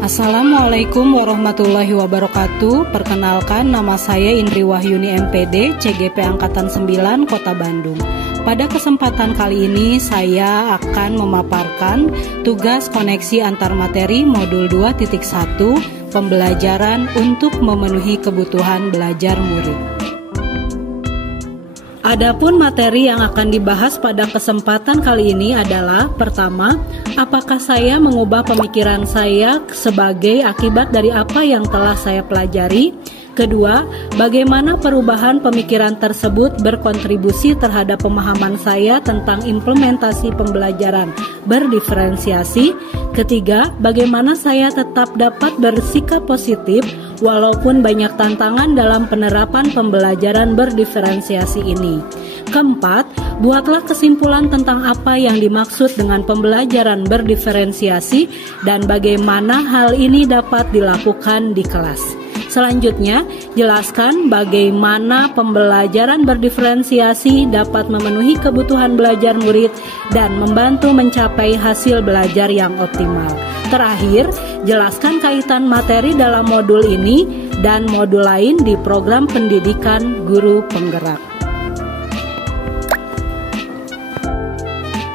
Assalamualaikum warahmatullahi wabarakatuh. Perkenalkan, nama saya Indri Wahyuni MPD, CGP Angkatan 9, Kota Bandung. Pada kesempatan kali ini saya akan memaparkan tugas koneksi antar materi modul 2.1 pembelajaran untuk memenuhi kebutuhan belajar murid. Adapun materi yang akan dibahas pada kesempatan kali ini adalah: pertama, apakah saya mengubah pemikiran saya sebagai akibat dari apa yang telah saya pelajari? Kedua, bagaimana perubahan pemikiran tersebut berkontribusi terhadap pemahaman saya tentang implementasi pembelajaran berdiferensiasi? Ketiga, bagaimana saya tetap dapat bersikap positif walaupun banyak tantangan dalam penerapan pembelajaran berdiferensiasi ini? Keempat, buatlah kesimpulan tentang apa yang dimaksud dengan pembelajaran berdiferensiasi dan bagaimana hal ini dapat dilakukan di kelas. Selanjutnya, jelaskan bagaimana pembelajaran berdiferensiasi dapat memenuhi kebutuhan belajar murid dan membantu mencapai hasil belajar yang optimal. Terakhir, jelaskan kaitan materi dalam modul ini dan modul lain di program pendidikan guru penggerak.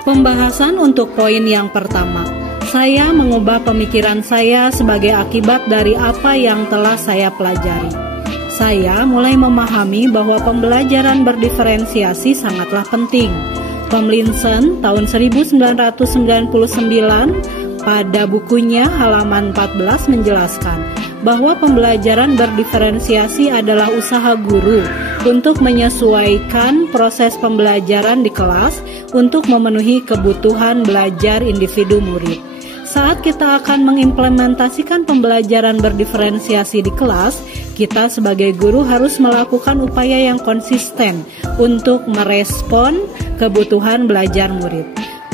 Pembahasan untuk poin yang pertama. Saya mengubah pemikiran saya sebagai akibat dari apa yang telah saya pelajari. Saya mulai memahami bahwa pembelajaran berdiferensiasi sangatlah penting. Tomlinson tahun 1999 pada bukunya halaman 14 menjelaskan bahwa pembelajaran berdiferensiasi adalah usaha guru untuk menyesuaikan proses pembelajaran di kelas untuk memenuhi kebutuhan belajar individu murid. Saat kita akan mengimplementasikan pembelajaran berdiferensiasi di kelas, kita sebagai guru harus melakukan upaya yang konsisten untuk merespon kebutuhan belajar murid.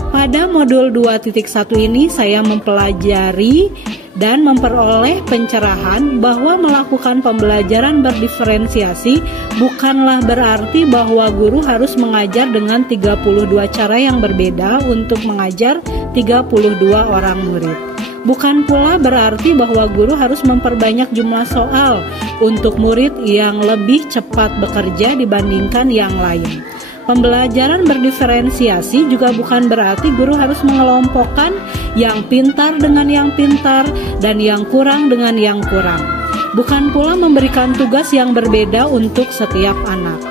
Pada modul 2.1 ini saya mempelajari dan memperoleh pencerahan bahwa melakukan pembelajaran berdiferensiasi bukanlah berarti bahwa guru harus mengajar dengan 32 cara yang berbeda untuk mengajar 32 orang murid. Bukan pula berarti bahwa guru harus memperbanyak jumlah soal untuk murid yang lebih cepat bekerja dibandingkan yang lain. Pembelajaran berdiferensiasi juga bukan berarti guru harus mengelompokkan yang pintar dengan yang pintar dan yang kurang dengan yang kurang. Bukan pula memberikan tugas yang berbeda untuk setiap anak.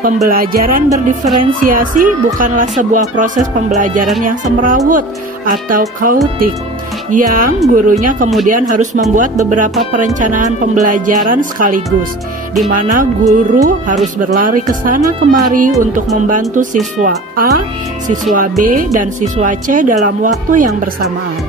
Pembelajaran berdiferensiasi bukanlah sebuah proses pembelajaran yang semrawut atau chaotic, yang gurunya kemudian harus membuat beberapa perencanaan pembelajaran sekaligus, di mana guru harus berlari ke sana kemari untuk membantu siswa A, siswa B, dan siswa C dalam waktu yang bersamaan.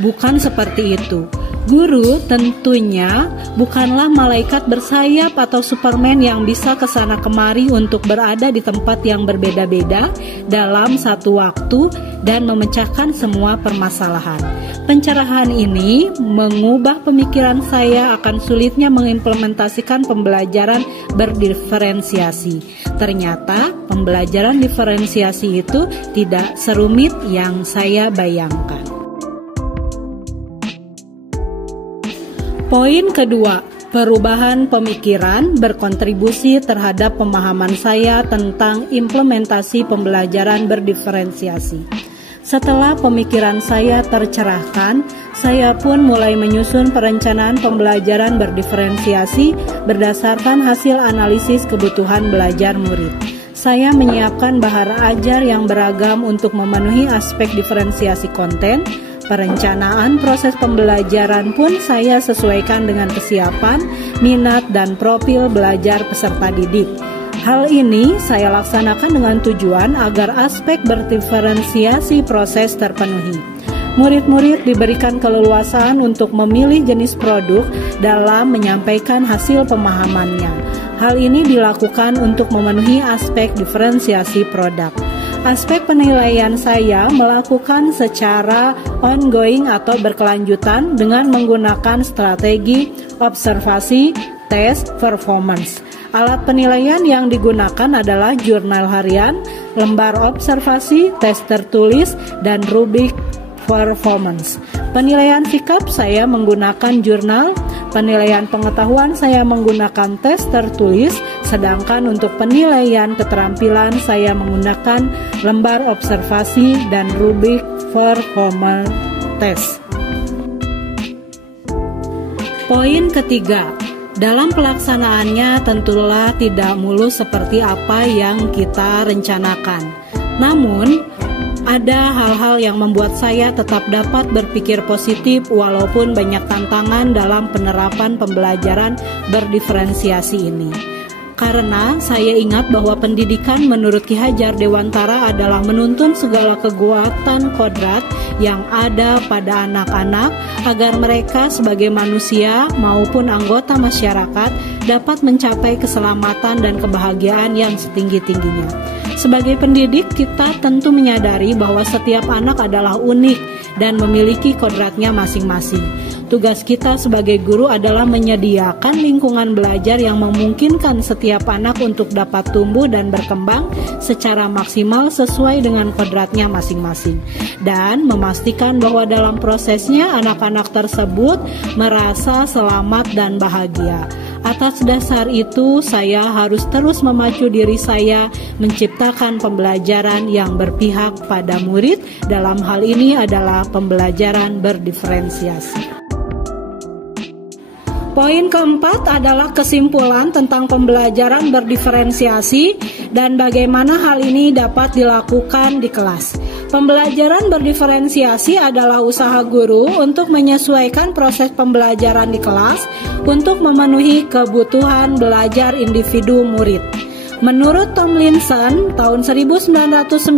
Bukan seperti itu. Guru tentunya bukanlah malaikat bersayap atau Superman yang bisa kesana kemari untuk berada di tempat yang berbeda-beda dalam satu waktu dan memecahkan semua permasalahan. Pencerahan ini mengubah pemikiran saya akan sulitnya mengimplementasikan pembelajaran berdiferensiasi. Ternyata pembelajaran diferensiasi itu tidak serumit yang saya bayangkan. Poin kedua, perubahan pemikiran berkontribusi terhadap pemahaman saya tentang implementasi pembelajaran berdiferensiasi. Setelah pemikiran saya tercerahkan, saya pun mulai menyusun perencanaan pembelajaran berdiferensiasi berdasarkan hasil analisis kebutuhan belajar murid. Saya menyiapkan bahara ajar yang beragam untuk memenuhi aspek diferensiasi konten. Perencanaan proses pembelajaran pun saya sesuaikan dengan kesiapan, minat, dan profil belajar peserta didik. Hal ini saya laksanakan dengan tujuan agar aspek berdiferensiasi proses terpenuhi. Murid-murid diberikan keleluasaan untuk memilih jenis produk dalam menyampaikan hasil pemahamannya. Hal ini dilakukan untuk memenuhi aspek diferensiasi produk. Aspek penilaian saya melakukan secara ongoing atau berkelanjutan dengan menggunakan strategi observasi, tes, performance. Alat penilaian yang digunakan adalah jurnal harian, lembar observasi, tes tertulis, dan rubrik performance. Penilaian sikap saya menggunakan jurnal, penilaian pengetahuan saya menggunakan tes tertulis, sedangkan untuk penilaian keterampilan saya menggunakan lembar observasi dan rubrik performance test. Poin ketiga, dalam pelaksanaannya tentulah tidak mulus seperti apa yang kita rencanakan. Namun, ada hal-hal yang membuat saya tetap dapat berpikir positif walaupun banyak tantangan dalam penerapan pembelajaran berdiferensiasi ini. Karena saya ingat bahwa pendidikan menurut Ki Hajar Dewantara adalah menuntun segala kekuatan kodrat yang ada pada anak-anak agar mereka sebagai manusia maupun anggota masyarakat dapat mencapai keselamatan dan kebahagiaan yang setinggi-tingginya. Sebagai pendidik, kita tentu menyadari bahwa setiap anak adalah unik dan memiliki kodratnya masing-masing. Tugas kita sebagai guru adalah menyediakan lingkungan belajar yang memungkinkan setiap anak untuk dapat tumbuh dan berkembang secara maksimal sesuai dengan kodratnya masing-masing, dan memastikan bahwa dalam prosesnya anak-anak tersebut merasa selamat dan bahagia. Atas dasar itu, saya harus terus memacu diri saya menciptakan pembelajaran yang berpihak pada murid. Dalam hal ini adalah pembelajaran berdiferensiasi. Poin keempat adalah kesimpulan tentang pembelajaran berdiferensiasi dan bagaimana hal ini dapat dilakukan di kelas. Pembelajaran berdiferensiasi adalah usaha guru untuk menyesuaikan proses pembelajaran di kelas untuk memenuhi kebutuhan belajar individu murid. Menurut Tomlinson, tahun 1999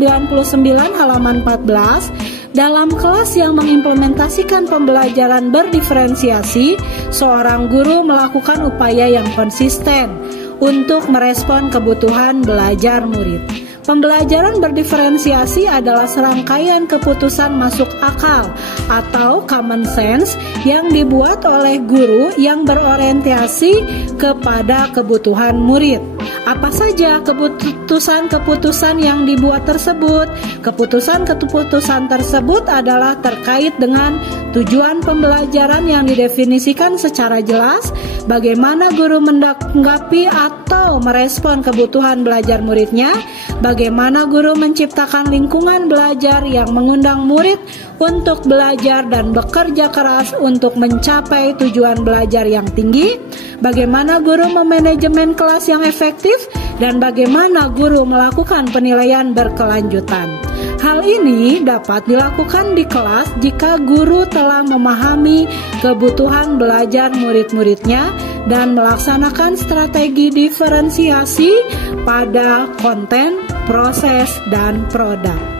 halaman 14, dalam kelas yang mengimplementasikan pembelajaran berdiferensiasi, seorang guru melakukan upaya yang konsisten untuk merespon kebutuhan belajar murid. Pembelajaran berdiferensiasi adalah serangkaian keputusan masuk akal atau common sense yang dibuat oleh guru yang berorientasi kepada kebutuhan murid. Apa saja keputusan-keputusan yang dibuat tersebut? Keputusan-keputusan tersebut adalah terkait dengan tujuan pembelajaran yang didefinisikan secara jelas, bagaimana guru menanggapi atau merespon kebutuhan belajar muridnya, bagaimana guru menciptakan lingkungan belajar yang mengundang murid untuk belajar dan bekerja keras untuk mencapai tujuan belajar yang tinggi, bagaimana guru memanajemen kelas yang efektif, dan bagaimana guru melakukan penilaian berkelanjutan. Hal ini dapat dilakukan di kelas jika guru telah memahami kebutuhan belajar murid-muridnya dan melaksanakan strategi diferensiasi pada konten, proses, dan produk.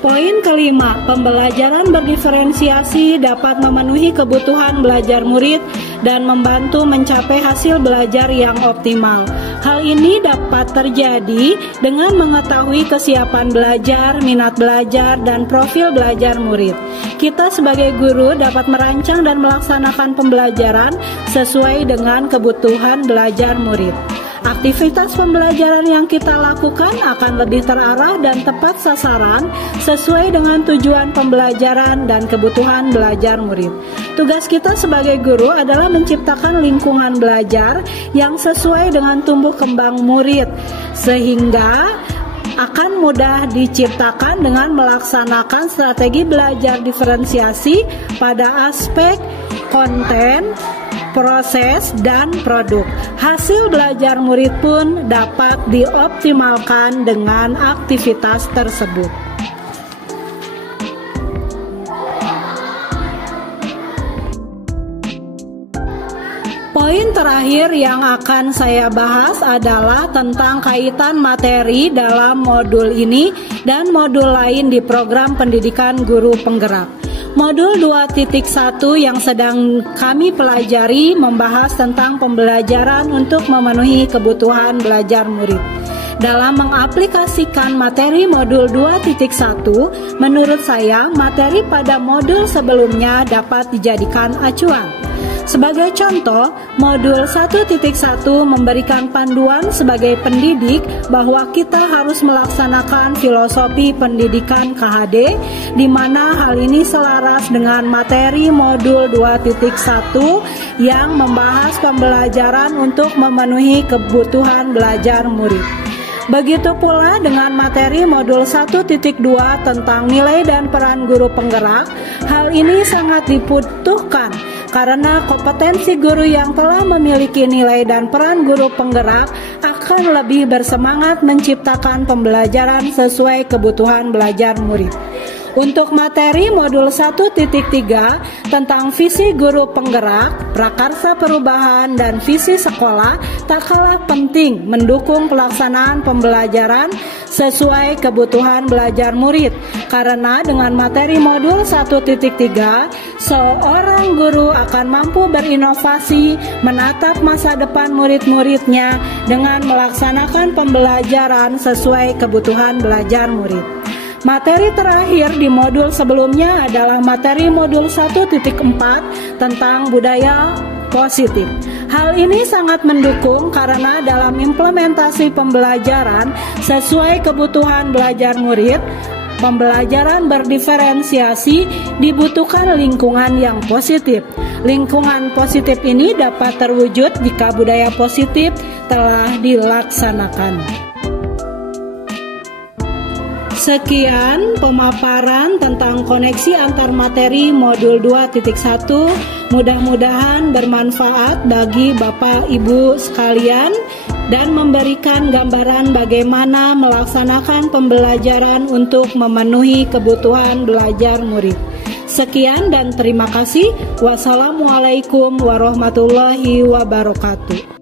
Poin kelima, pembelajaran berdiferensiasi dapat memenuhi kebutuhan belajar murid dan membantu mencapai hasil belajar yang optimal. Hal ini dapat terjadi dengan mengetahui kesiapan belajar, minat belajar, dan profil belajar murid. Kita sebagai guru dapat merancang dan melaksanakan pembelajaran sesuai dengan kebutuhan belajar murid. Aktivitas pembelajaran yang kita lakukan akan lebih terarah dan tepat sasaran sesuai dengan tujuan pembelajaran dan kebutuhan belajar murid. Tugas kita sebagai guru adalah menciptakan lingkungan belajar yang sesuai dengan tumbuh kembang murid, sehingga akan mudah diciptakan dengan melaksanakan strategi belajar diferensiasi pada aspek konten, proses, dan produk. Hasil belajar murid pun dapat dioptimalkan dengan aktivitas tersebut. Poin terakhir yang akan saya bahas adalah tentang kaitan materi dalam modul ini dan modul lain di program pendidikan guru penggerak. Modul 2.1 yang sedang kami pelajari membahas tentang pembelajaran untuk memenuhi kebutuhan belajar murid. Dalam mengaplikasikan materi modul 2.1, menurut saya materi pada modul sebelumnya dapat dijadikan acuan. Sebagai contoh, modul 1.1 memberikan panduan sebagai pendidik bahwa kita harus melaksanakan filosofi pendidikan KHD, di mana hal ini selaras dengan materi modul 2.1 yang membahas pembelajaran untuk memenuhi kebutuhan belajar murid. Begitu pula dengan materi modul 1.2 tentang nilai dan peran guru penggerak. Hal ini sangat dibutuhkan karena kompetensi guru yang telah memiliki nilai dan peran guru penggerak akan lebih bersemangat menciptakan pembelajaran sesuai kebutuhan belajar murid. Untuk materi modul 1.3 tentang visi guru penggerak, prakarsa perubahan, dan visi sekolah tak kalah penting mendukung pelaksanaan pembelajaran sesuai kebutuhan belajar murid. Karena dengan materi modul 1.3, seorang guru akan mampu berinovasi, menatap masa depan murid-muridnya dengan melaksanakan pembelajaran sesuai kebutuhan belajar murid. Materi terakhir di modul sebelumnya adalah materi modul 1.4 tentang budaya positif. Hal ini sangat mendukung karena dalam implementasi pembelajaran sesuai kebutuhan belajar murid, pembelajaran berdiferensiasi dibutuhkan lingkungan yang positif. Lingkungan positif ini dapat terwujud jika budaya positif telah dilaksanakan. Sekian pemaparan tentang koneksi antar materi modul 2.1. Mudah-mudahan bermanfaat bagi Bapak Ibu sekalian dan memberikan gambaran bagaimana melaksanakan pembelajaran untuk memenuhi kebutuhan belajar murid. Sekian dan terima kasih. Wassalamualaikum warahmatullahi wabarakatuh.